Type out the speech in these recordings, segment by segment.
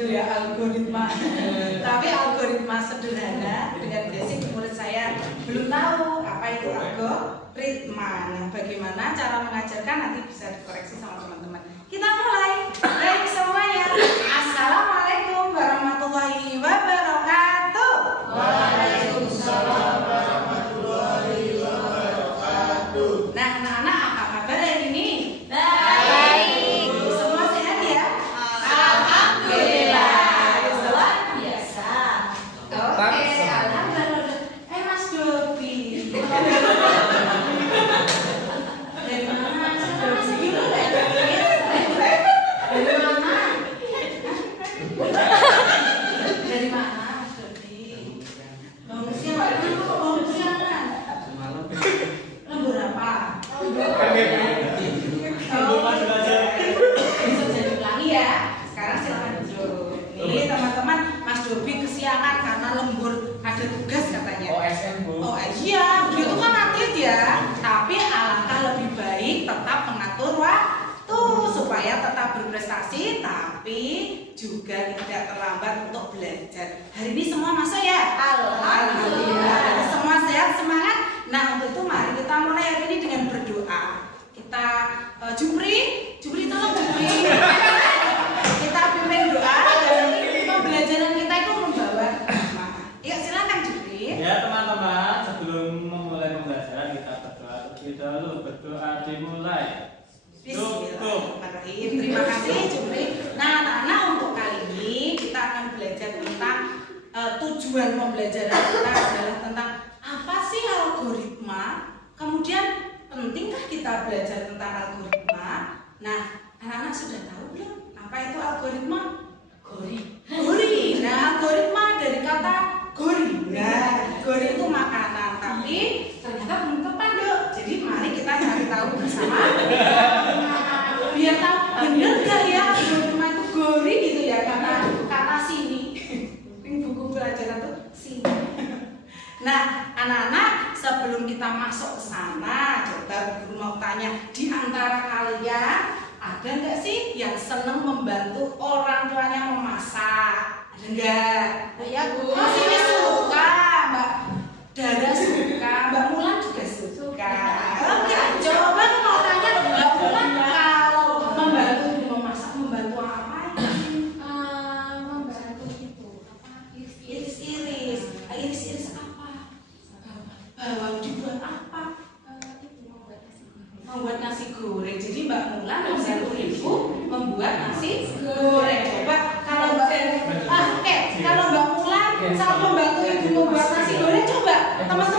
betul ya algoritma. Tapi algoritma sederhana dengan basic murid saya belum tahu apa itu algoritma. Nah, bagaimana cara mengajarkan nanti bisa dikoreksi sama teman-teman. Kita mulai. Baik semuanya. Assalamualaikum warahmatullahi wabarakatuh. Waalaikumsalam warahmatullahi wabarakatuh. Nah, anak-anak apa kabar hari ini? Baik. Semua sehat ya? Alhamdulillah. Luar biasa. Oke, alhamdulillah. Mas Dobi. Dari mana Mas Dobi? Dari mana? Dari mana Mas Dobi? Bangun siang, kenapa bangun siangan? Lembur apa? Bisa jadi ulangi ya. Sekarang silakan duduk. Nih teman-teman, Mas Dobi kesiangan karena lembur ada tugas katanya. OSN Bu. Oh iya, gitu kan atlet ya. Tapi alangkah lebih baik tetap mengatur waktu supaya tetap berprestasi, tapi juga tidak terlambat untuk belajar. Hari ini semua masuk ya? Alhamdulillah. Semua sehat, semangat. Nah untuk itu mari kita mulai hari ini dengan berdoa. Kita Jupri tolong Jupri. Kita pimpin doa dan pembelajaran kita itu membawa hikmah. Yuk silakan Jupri. Ya teman-teman, sebelum memulai pembelajaran kita berdoa terlebih dahulu. Berdoa dimulai. Bismillahirrahmanirrahim. Terima kasih Jupri. Nah anak-anak untuk kali ini kita akan belajar tentang tujuan pembelajaran kita adalah tentang apa sih algoritma. Kemudian pentingkah kita belajar tentang algoritma? Nah anak-anak sudah tahu belum apa itu algoritma? Gori. Nah algoritma dari kata gori. Nah gori itu makanan, tapi ternyata belum tepat dok. Jadi mari kita cari tahu bersama. Biar tahu bener gak ya algoritma itu gori gitu ya kata sini. Ini buku pelajaran tuh sini. Nah anak-anak sebelum kita masuk ke sana, coba guru mau tanya di antara kalian ada nggak sih yang seneng membantu orang tuanya memasak? Ada nggak? Ya Bu. Oh sini suka, Mbak Dara suka, Mbak Mulan juga suka. Oke, coba aku mau tanya Mbak Mulan kalau membantu ibu memasak membantu apa? Membantu itu apa? Iris-iris. Iris-iris apa? Bawang dibuat apa? Membuat nasi goreng. Jadi Mbak Mulan membantu ibu membuat nasi goreng. Coba kalau kalau Mbak Mulan sama membantu ibu membuat nasi goreng, coba teman-teman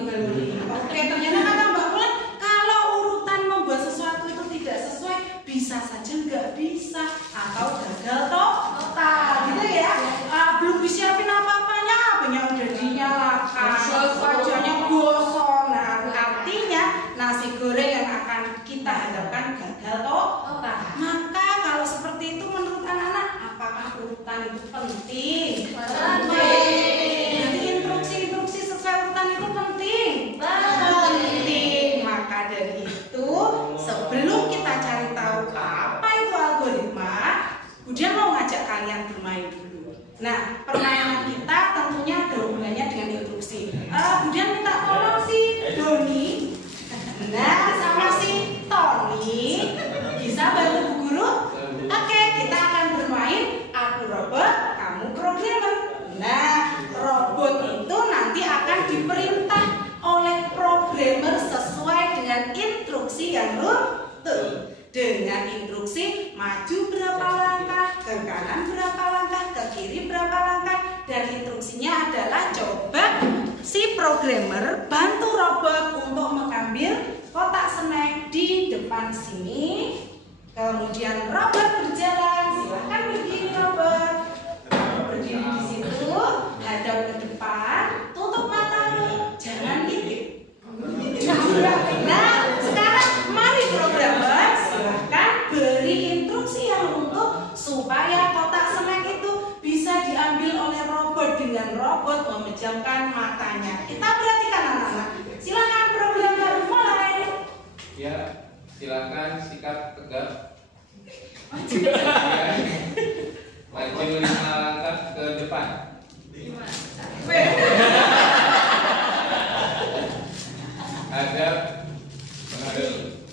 Oke, ternyata kata Mbak Mulan, kalau urutan membuat sesuatu itu tidak sesuai, bisa saja nggak bisa atau gagal total, gitu ya. Belum disiapin apa-apanya, apanya udah dinyalakan, wajahnya gosong. Nah, artinya nasi goreng yang akan kita hadapkan gagal total. Maka kalau seperti itu menurut anak-anak, apakah urutan itu penting? Jadi instruksi sesuai urutan itu penting. Maka dari itu, sebelum kita cari tahu apa itu algoritma, Budian mau ngajak kalian bermain dulu. Nah, permainan kita tentunya ada hubungannya dengan instruksi. Budian minta tolong si Doni, sama si Tony bisa bantu Bu Guru. Oke, kita akan bermain aku robot, kamu programmer. Nah, robot itu nanti akan diperintah oleh programmer sesuai dengan instruksi yang rutin. Dengan instruksi maju berapa langkah, ke kanan berapa langkah, ke kiri berapa langkah, dan instruksinya adalah coba si programmer bantu robot untuk mengambil kotak snack di depan sini. Kemudian robot berjalan, silahkan berdiri robot. Berdiri di situ, hadap ke depan, tutup matamu, jangan ngintip. Nah, sekarang mari programmer, silahkan beri instruksi yang untuk supaya kotak snack itu bisa diambil oleh robot dengan robot memejamkan matanya. Kita perhatikan anak-anak. Silahkan programmer mulai. Ya, silakan sikap tegap. Maju 5 langkah ke depan.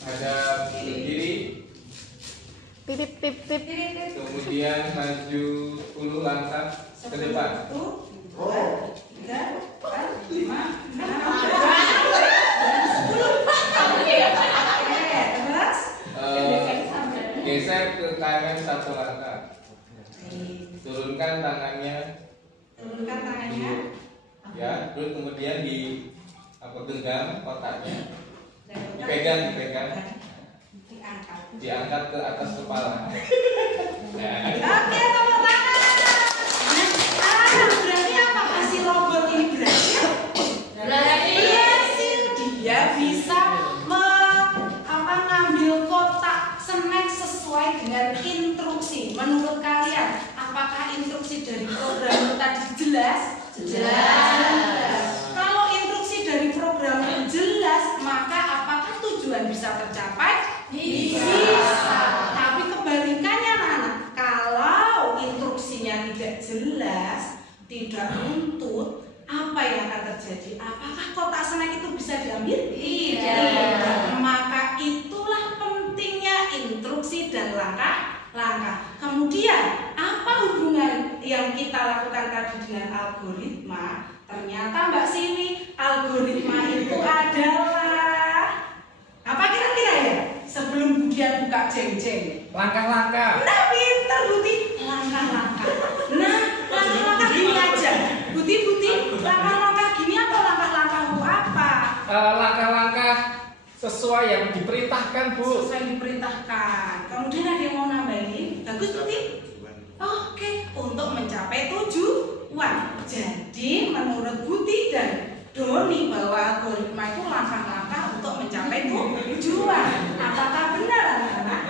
Hadap ke kiri. Pip pip pip. Kemudian maju 10 langkah ke depan. 1, 2, 3, 4, 5, 6, 7. Geser ke kanan 1 langkah. Turunkan tangannya. Ya, terus kemudian genggam kotaknya. Dipegang. Diangkat ke atas kepala. Nah. Oke, tepuk tangan. Nah, berarti apakah si robot ini berhasil? Berhasil. Dia bisa ngambil kotak snack sesuai dengan instruksi. Menurut kalian, apakah instruksi dari program tadi jelas? Jelas. Kalau instruksi dari program jelas, maka apakah tujuan bisa tercapai? Bisa. Tapi kebalikannya anak-anak, kalau instruksinya tidak jelas, tidak runtut, apa yang akan terjadi? Apakah kotak snack itu bisa diambil? Tidak. Maka itulah pentingnya instruksi dan langkah-langkah. Kemudian, apa hubungan yang kita lakukan tadi dengan algoritma? Ternyata Mbak Sini, algoritma itu adalah apa kira-kira ya? Sebelum Budian buka jeng-jeng. Langkah-langkah. Nah, pinter Buti. Langkah-langkah. Nah, langkah-langkah gini aja. Buti, langkah-langkah gini atau langkah-langkah untuk apa? Langkah-langkah sesuai yang diperintahkan, Bu. Sesuai yang diperintahkan. Kemudian ada yang mau nambahin? Bagus Buti. Oke, untuk mencapai tujuan. Jadi menurut Buti dan Doni bahwa algoritma itu langkah-langkah untuk mencapai tujuan. Apakah benar anak-anak?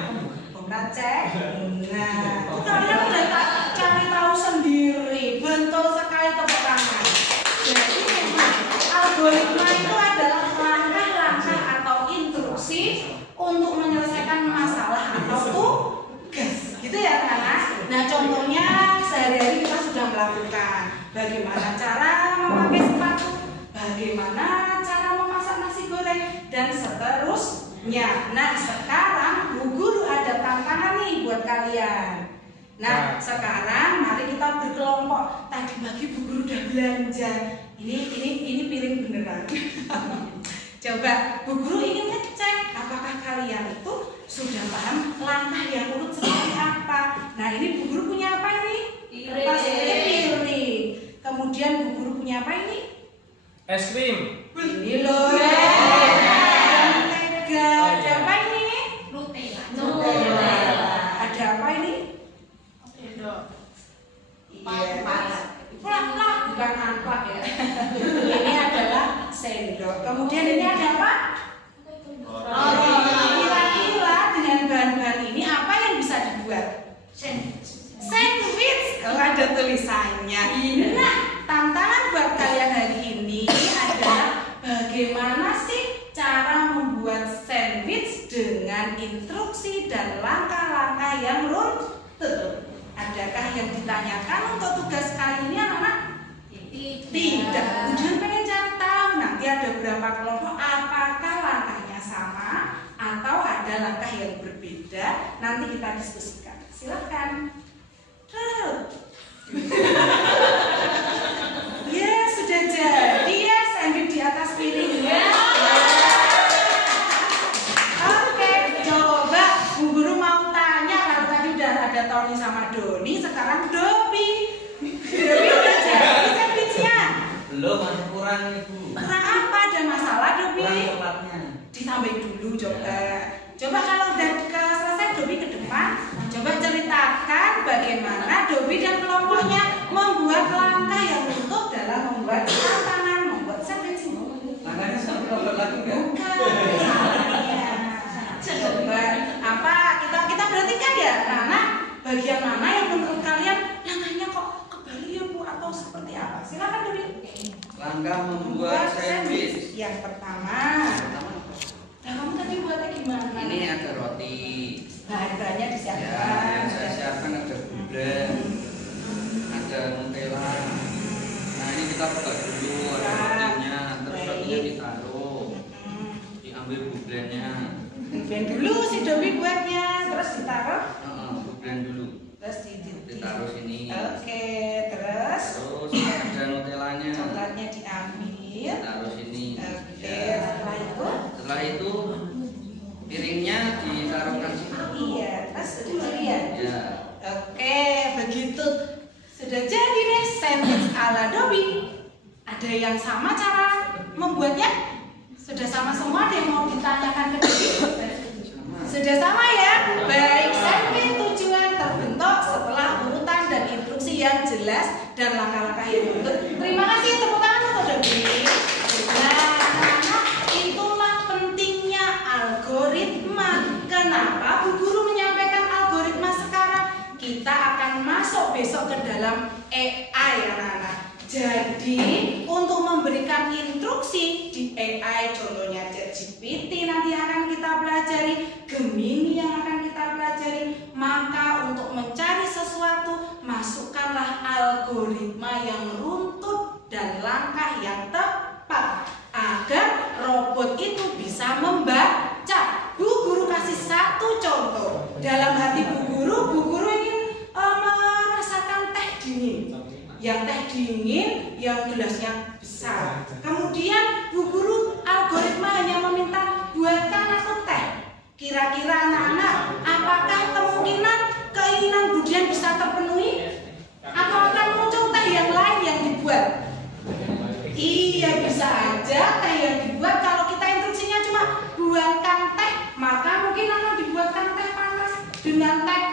Kita cek. Nah, itu kalian udah cari tahu sendiri. Betul sekali, tepuk tangan. Jadi memang algoritma itu adalah langkah-langkah atau instruksi untuk menyelesaikan masalah atau tugas. Gitu ya anak-anak. Nah, contohnya sehari-hari kita sudah melakukan bagaimana cara memakai sepatu, bagaimana cara memasak nasi goreng, dan seterusnya. Nah, sekarang Bu Guru ada tantangan nih buat kalian. Nah, sekarang mari kita berkelompok. Tadi pagi Bu Guru udah belanja. Ini piring beneran. Coba Bu Guru ingin ngecek apakah kalian itu sudah paham langkah yang urut seperti apa. Nah, ini Bu Guru punya apa ini? Kertas piring. Kemudian Bu Guru punya apa ini? Es krim. Ini loh. Mentega. Ada apa ini? Nutella. Ada apa ini? Plak-plak, bukan amplak ya. Ini adalah sendok. Kemudian ini ada apa? Kira-kira dengan bahan-bahan ini apa yang bisa dibuat? Sandwich. Kalau ada tulisannya. Nah, tantangan buat kalian hari ini adalah bagaimana sih cara membuat sandwich dengan instruksi dan langkah-langkah yang runtut. Adakah yang ditanyakan untuk tugas kali ini anak-anak? Tidak. Ujian pengen cari tahu nanti ada berapa kelompok, apakah langkahnya sama atau ada langkah yang berbeda. Nanti kita diskusikan. Silakan. Ya, sudah jadi ya sandwich di atas piringnya. Oke, coba Bu Guru mau tanya, kalau tadi udah ada Tony sama Doni, sekarang Dobi. Dobi udah jadi sandwichnya? Belum, masih kurang Ibu. Kurang apa? Ada masalah Dobi? Kurang coklatnya. Ditambahin dulu coba. Coba kalau udah selesai Dobi ke depan, coba ceritakan bagaimana Dobi dan kelompoknya membuat langkah yang untuk dalam membuat tantangan, membuat sandwich. Langkahnya sampai lompat lagi nggak? Bukan. Ya. Coba apa kita perhatikan ya, Nana, bagian mana yang menurut kalian langkahnya kok kebalik ya Bu atau seperti apa? Silakan Dobi. Langkah membuat sandwich. Yang pertama. Pertama, Nah, kamu tadi buatnya gimana? ini ada roti. Bahan-bahannya Ya, disiapkan. yang saya siapkan ada gula, ada Nutella. Nah, ini kita buka dulu, ada rotinya, terus rotinya ditaruh, diambil gulanya. Blend dulu si Dobi buatnya, terus ditaruh, Blend dulu, terus ditaruh sini. Oke, terus Terus ada Nutellanya, coklatnya diambil. ditaruh sini. Oke, Ya. setelah itu, Piringnya ditaruhkan sini. iya, terus udah ya. Ya. Oke, begitu sudah jadi deh sandwich ala Dobi. Ada yang sama cara membuatnya? Sudah sama semua? Ada yang mau ditanyakan ke Dobi? Sudah sama ya? Baik, sandwich tujuan terbentuk setelah urutan dan instruksi yang jelas dan langkah-langkah yang betul. Terima kasih, tepuk tangan untuk Dobi. Nah, karena itulah pentingnya algoritma. Kenapa Bu Guru menyampaikan algoritma sekarang? Kita akan masuk besok ke dalam AI anak-anak. Jadi untuk memberikan instruksi di AI, contohnya ChatGPT nanti akan kita pelajari, Gemini yang akan kita pelajari. Maka untuk mencari sesuatu, masukkanlah algoritma yang runtut dan langkah yang tepat agar robot itu bisa membaca. Bu Guru kasih satu contoh. Dalam hati Bu Guru ingin merasakan teh dingin. Yang teh dingin, yang gelasnya besar. Kemudian Bu Guru algoritma hanya meminta buatkan aku teh. Kira-kira anak-anak, apakah kemungkinan keinginan Budian bisa terpenuhi? Atau akan muncul teh yang lain yang dibuat? Iya, bisa aja teh yang dibuat. Kalau kita instruksinya cuma buatkan teh, maka mungkin akan dibuatkan teh panas dengan teh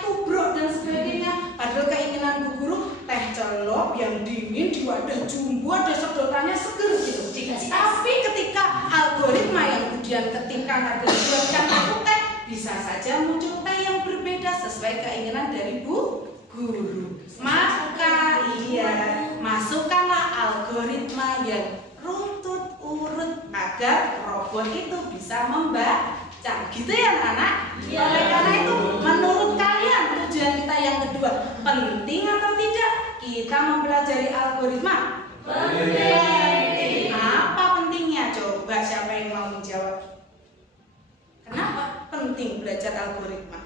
tubruk dan sebagainya. Padahal keinginan Bu Guru teh celup yang dingin di wadah jumbo, ada sedotannya seger gitu. Tapi ketika algoritma yang kemudian ketika ada buatkan aku teh, bisa saja muncul teh yang berbeda sesuai keinginan dari Bu Guru. Maka iya, masukkanlah algoritma yang runtut urut agar robot itu bisa membaca. Gitu ya anak-anak? Oleh karena itu, menurut kalian tujuan kita yang kedua penting atau tidak kita mempelajari algoritma? Penting. Apa pentingnya? Coba siapa yang mau menjawab? Kenapa penting belajar algoritma?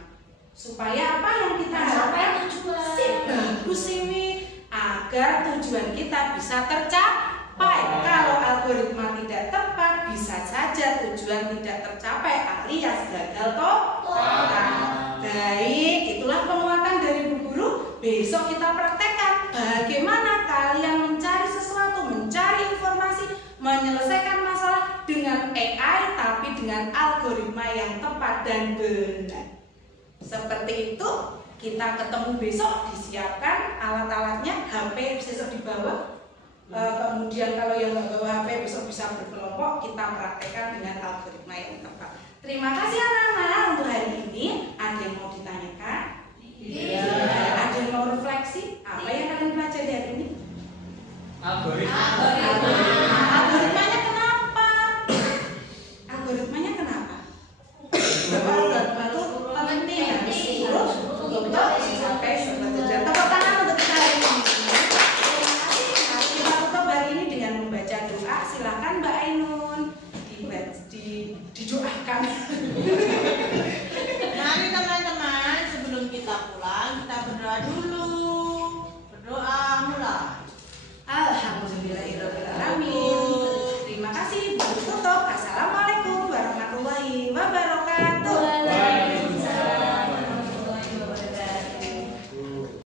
Supaya apa yang kita harapkan? Bagus ini agar tujuan kita bisa tercapai. Kalau algoritma tidak tepat, bisa saja tujuan tidak tercapai alias gagal total. Baik, itulah penguatan dari Bu Guru. Besok kita praktekkan bagaimana kalian mencari sesuatu, mencari informasi, menyelesaikan seperti itu. Kita ketemu besok, disiapkan alat-alatnya, HP besok dibawa. Kemudian kalau yang nggak bawa HP besok bisa berkelompok, kita praktekkan dengan algoritma yang tepat. Terima kasih anak-anak untuk hari ini. Ada yang mau ditanyakan? Iya. Ada yang mau refleksi? Apa yang kalian pelajari hari ini? Algoritma.